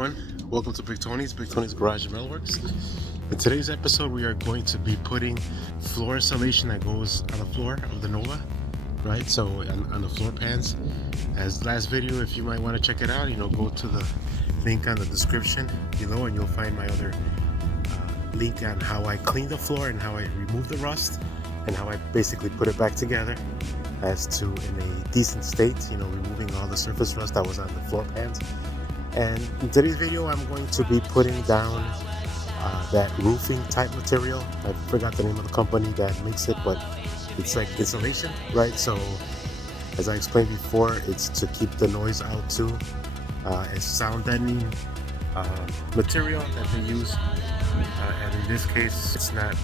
everyone, welcome to Big Tony's Garage and Metalworks. In today's episode we are going to be putting floor insulation that goes on the floor of the Nova, right? So on the floor pans. As last video, if you might want to check it out, go to the link on the description below and you'll find my other link on how I clean the floor and how I remove the rust and how I basically put it back together as to in a decent state, removing all the surface rust that was on the floor pans. And in today's video I'm going to be putting down that roofing type material. I forgot the name of the company that makes it, but it's like insulation, right? So as I explained before, it's to keep the noise out too. It's sound deadening material that they use, and in this case it's not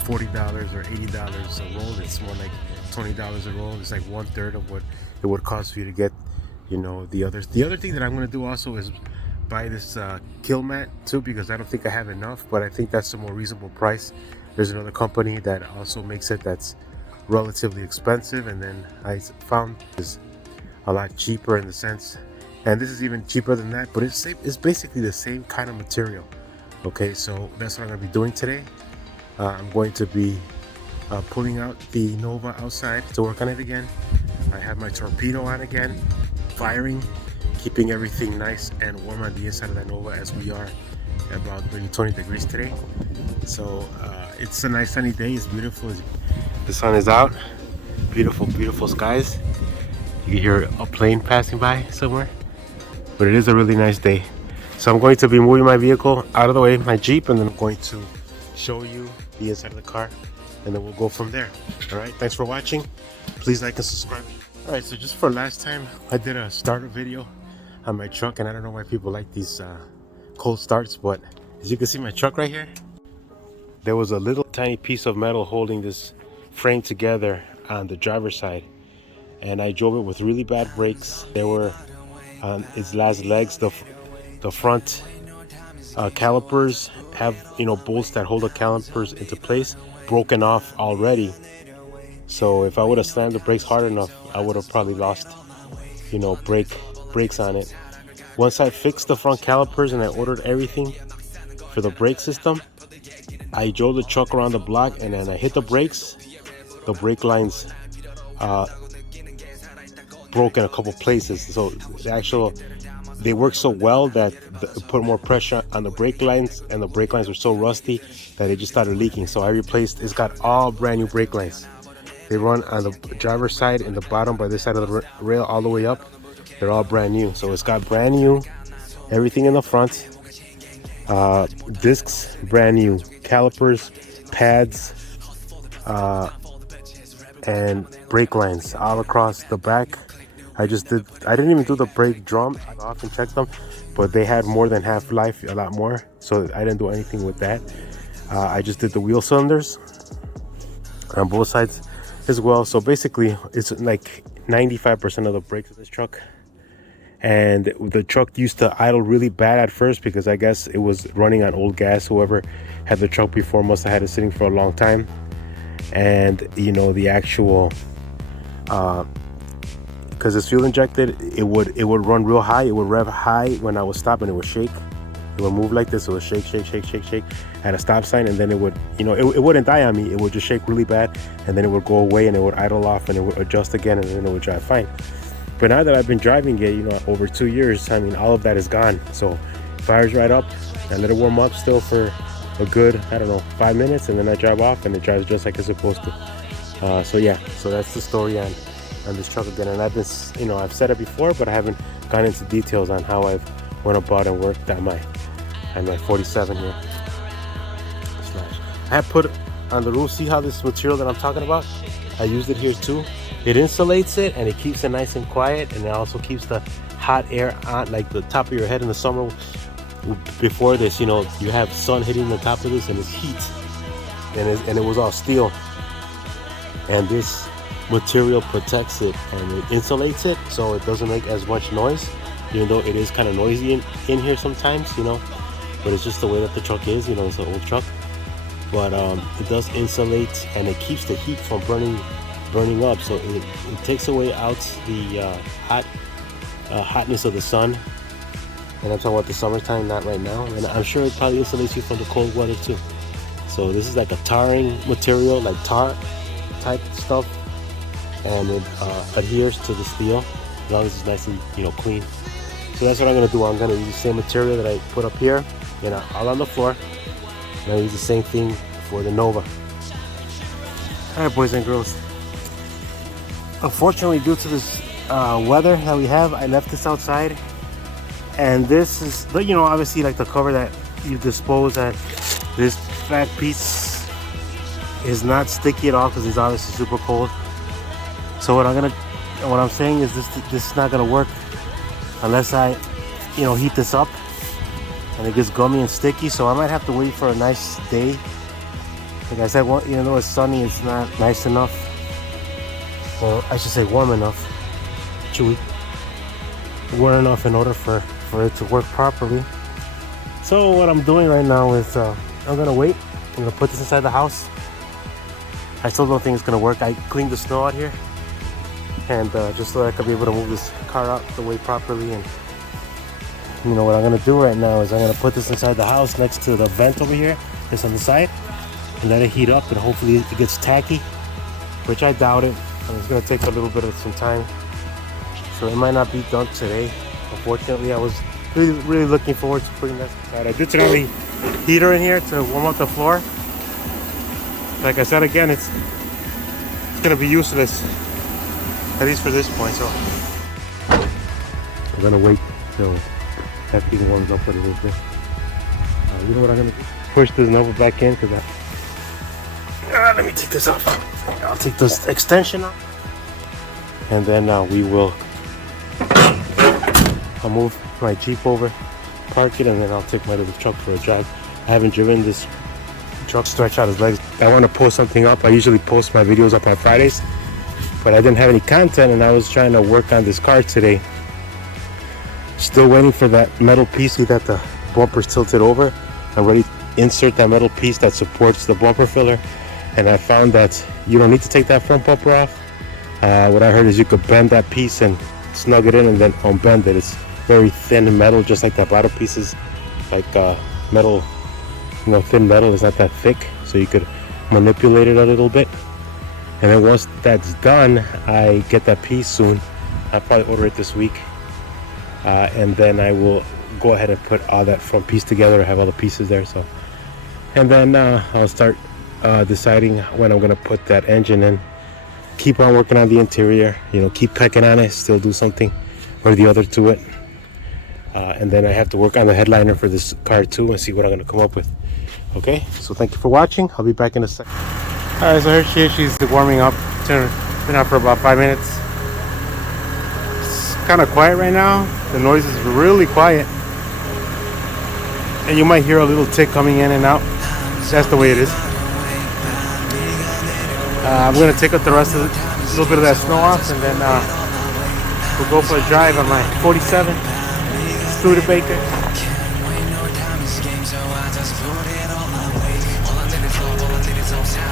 $40 or $80 a roll, it's more like $20 a roll. It's like 1/3 of what it would cost for you to get the others. The other thing that I'm going to do also is buy this kill mat too, because I don't think I have enough, but I think that's a more reasonable price. There's another company that also makes it that's relatively expensive, and then I found is a lot cheaper in the sense, and this is even cheaper than that, but it's basically the same kind of material. Okay, so that's what I'm going to be doing today. I'm going to be pulling out the Nova outside to work on it again. I have my torpedo on again, firing, keeping everything nice and warm on the inside of that Nova, as we are at about maybe 20 degrees today. So it's a nice sunny day. It's beautiful. The sun is out. Beautiful, beautiful skies. You can hear a plane passing by somewhere, but it is a really nice day. So I'm going to be moving my vehicle out of the way, my Jeep, and then I'm going to show you the inside of the car, and then we'll go from there. All right, thanks for watching. Please like and subscribe. All right, so just for last time, I did a starter video on my truck, and I don't know why people like these cold starts, but as you can see my truck right here, there was a little tiny piece of metal holding this frame together on the driver's side, and I drove it with really bad brakes. They were on its last legs. The front calipers have bolts that hold the calipers into place, broken off already. So if I would have slammed the brakes hard enough, I would have probably lost brakes on it. Once I fixed the front calipers and I ordered everything for the brake system, I drove the truck around the block, and then I hit the brakes. The brake lines broke in a couple places. So they work so well that it put more pressure on the brake lines, and the brake lines were so rusty that it just started leaking. So I replaced. It's got all brand new brake lines. They run on the driver's side in the bottom by this side of the rail all the way up. They're all brand new. So it's got brand new everything in the front, discs brand new, calipers, pads, and brake lines all across the back. I didn't even do the brake drum. I often check them, but they had more than half life, a lot more, so I didn't do anything with that. I just did the wheel cylinders on both sides as well. So basically it's like 95% of the brakes of this truck. And the truck used to idle really bad at first because I guess it was running on old gas. Whoever had the truck before must have had it sitting for a long time. And the actual because it's fuel injected, it would run real high. It would rev high when I was stopping. It would shake. It would move like this. It would shake at a stop sign, and then it would, it wouldn't die on me. It would just shake really bad, and then it would go away, and it would idle off, and it would adjust again, and then it would drive fine. But now that I've been driving it, over 2 years, all of that is gone. So fires right up. I let it warm up still for a good, 5 minutes, and then I drive off, and it drives just like it's supposed to. So yeah, so that's the story on this truck again. And I've been, I've said it before, but I haven't gone into details on how I've went about and worked on my 47 here. I have put on the roof, see how this material that I'm talking about, I used it here too. It insulates it, and it keeps it nice and quiet, and it also keeps the hot air on, like the top of your head in the summer. Before this, you have sun hitting the top of this, and it's heat, and it was all steel, and this material protects it and it insulates it, so it doesn't make as much noise, even though it is kind of noisy in here sometimes, but it's just the way that the truck is. It's an old truck, but it does insulate, and it keeps the heat from burning up, so it takes away out the hotness of the sun, And I'm talking about the summertime, not right now. And I'm sure it probably insulates you from the cold weather too. So this is like a tarring material, like tar type stuff, and it adheres to the steel as long as it's nice and clean. So that's what I'm gonna do. I'm gonna use the same material that I put up here, all on the floor. And I use the same thing for the Nova. All right, boys and girls. Unfortunately, due to this weather that we have, I left this outside. And this is, obviously like the cover that you dispose at. This fat piece is not sticky at all because it's obviously super cold. So what I'm saying is this is not gonna work unless I, heat this up and it gets gummy and sticky. So I might have to wait for a nice day. Like I said, even though it's sunny, it's not nice enough, or I should say warm enough, chewy, warm enough in order for it to work properly. So what I'm doing right now is I'm gonna wait. I'm gonna put this inside the house. I still don't think it's gonna work. I cleaned the snow out here, and just so I could be able to move this car out the way properly. And what I'm gonna do right now is I'm gonna put this inside the house next to the vent over here, this on the side, and let it heat up, and hopefully it gets tacky, which I doubt it. It's gonna take a little bit of some time, so it might not be done today. Unfortunately, I was really looking forward to putting that inside. I did turn on the heater in here to warm up the floor. Like I said again, it's gonna be useless, at least for this point. So I'm gonna wait till everything warms up a little bit. You know what I'm gonna do? Push this Nova back in because let me take this off. I'll take this extension off, and then I'll move my Jeep over, park it, and then I'll take my little truck for a drive. I haven't driven this truck stretch out his legs. I want to post something up. I usually post my videos up on Fridays, but I didn't have any content, and I was trying to work on this car today. Still waiting for that metal piece. See that the bumper's tilted over. I'm ready to insert that metal piece that supports the bumper filler, and I found that you don't need to take that front bumper off. What I heard is you could bend that piece and snug it in and then unbend it. It's very thin metal, just like that bottom piece is like metal, thin metal. It's not that thick, so you could manipulate it a little bit. And then once that's done, I get that piece soon. I'll probably order it this week, and then I will go ahead and put all that front piece together. I have all the pieces there, so. And then I'll start deciding when I'm gonna put that engine in. Keep on working on the interior, keep pecking on it, still do something or the other to it. And then I have to work on the headliner for this car too and see what I'm gonna come up with. Okay, so thank you for watching. I'll be back in a second. All right, so here she is. She's warming up. Been out for about 5 minutes. It's kind of quiet right now. The noise is really quiet, and you might hear a little tick coming in and out. That's the way it is. I'm gonna take up the rest of a little bit of that snow off, and then we'll go for a drive on my 47 Studebaker.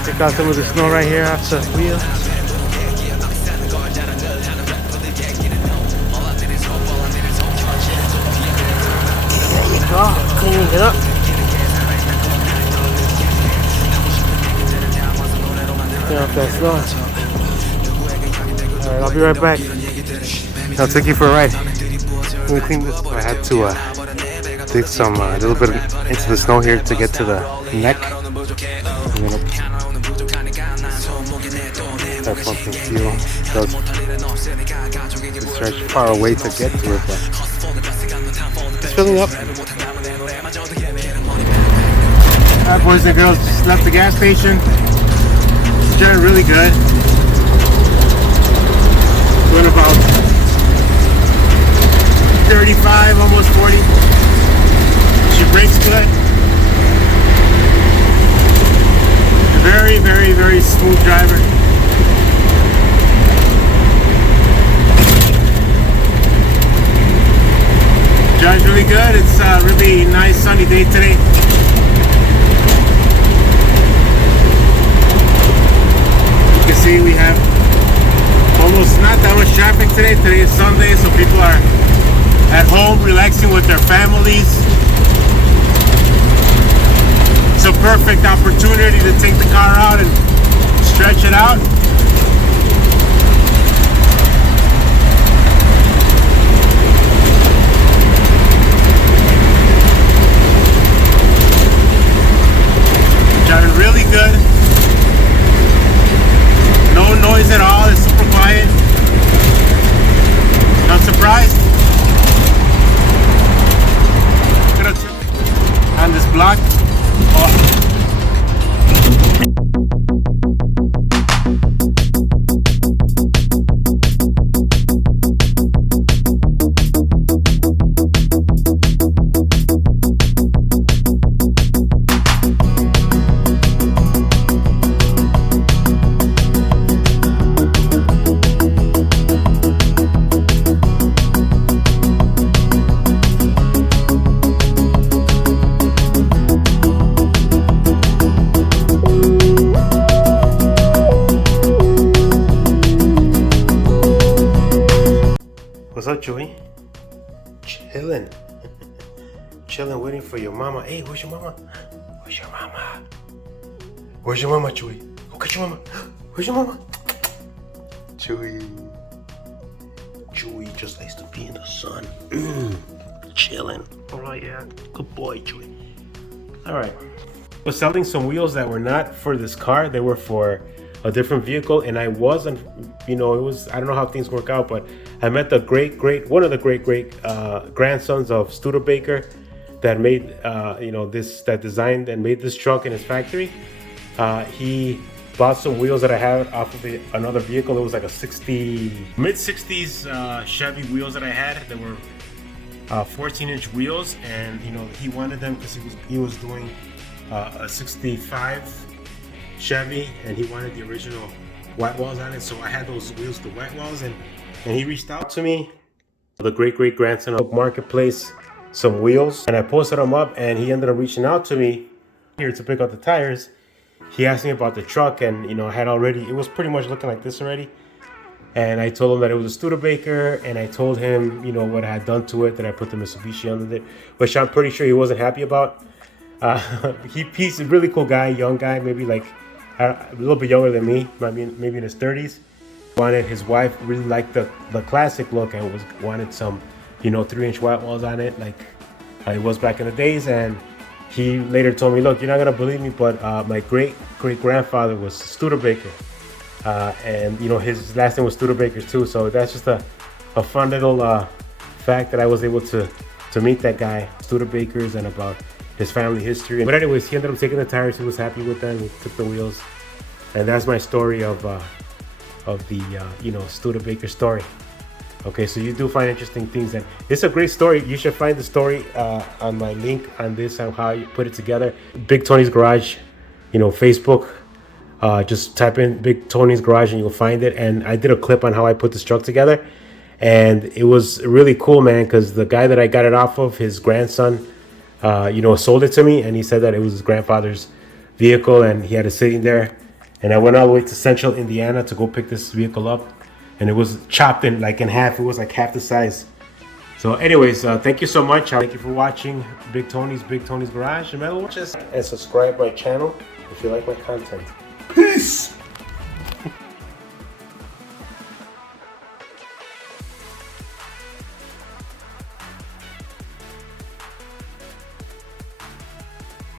Take out some of the snow right here off the wheel. There you go, cleaning it up. Off that snow. Alright, I'll be right back. I'll take you for a ride. I'm gonna clean this. I had to dig some a little bit into the snow here to get to the neck. That's something steel. It's stretch far away to get to it, but it's filling up. Alright, boys and girls, just left the gas station. Doing really good. Doing about 35, almost 40. She brakes good. Very, very, very smooth driver. Drives really good. It's a really nice sunny day today. See, we have almost not that much traffic today. Today is Sunday, so people are at home relaxing with their families. It's a perfect opportunity to take the car out and stretch it out. Driving really good. No noise at all. It's super quiet. Not surprised. On this block. Oh. What's up, Joey? Chilling. Chilling, waiting for your mama. Hey, where's your mama? Where's your mama? Where's your mama, Joey? Go get your mama. Where's your mama? Joey. Joey just likes to be in the sun. Chilling. Oh, yeah. Good boy, Joey. All right. I was selling some wheels that were not for this car. They were for a different vehicle, and I wasn't, it was, I don't know how things work out, but I met the one of the great grandsons of Studebaker that made, that designed and made this truck in his factory. He bought some wheels that I had off of another vehicle. It was like a mid-60s Chevy wheels that I had. They were 14-inch wheels, and he wanted them because he was doing a 65 Chevy, and he wanted the original white walls on it. So I had those wheels, the white walls, and he reached out to me, the great grandson of Marketplace, some wheels, and I posted them up, and he ended up reaching out to me here to pick up the tires. He asked me about the truck, and I had already, it was pretty much looking like this already, and I told him that it was a Studebaker, and I told him what I had done to it, that I put the Mitsubishi under it, which I'm pretty sure he wasn't happy about. He's a really cool guy, young guy, maybe like a little bit younger than me, maybe in his 30s. His wife really liked the classic look and wanted some 3-inch white walls on it, like it was back in the days. And he later told me, look, you're not gonna believe me, but my great grandfather was Studebaker, and his last name was Studebaker too. So that's just a fun little fact that I was able to meet that guy, Studebakers, and about his family history. But anyways, he ended up taking the tires. He was happy with them. He took the wheels, and that's my story of the Studebaker story. Okay, so you do find interesting things, and it's a great story. You should find the story on my link on this, on how you put it together. Big Tony's Garage, Facebook. Just type in Big Tony's Garage and you'll find it. And I did a clip on how I put this truck together, and it was really cool, man, because the guy that I got it off of, his grandson, sold it to me, and he said that it was his grandfather's vehicle, and he had it sitting there. And I went all the way to Central Indiana to go pick this vehicle up, and it was chopped in half. It was like half the size. So anyways, thank you so much. Thank you for watching Big Tony's Garage and Metal Watches, and subscribe my channel if you like my content. Peace.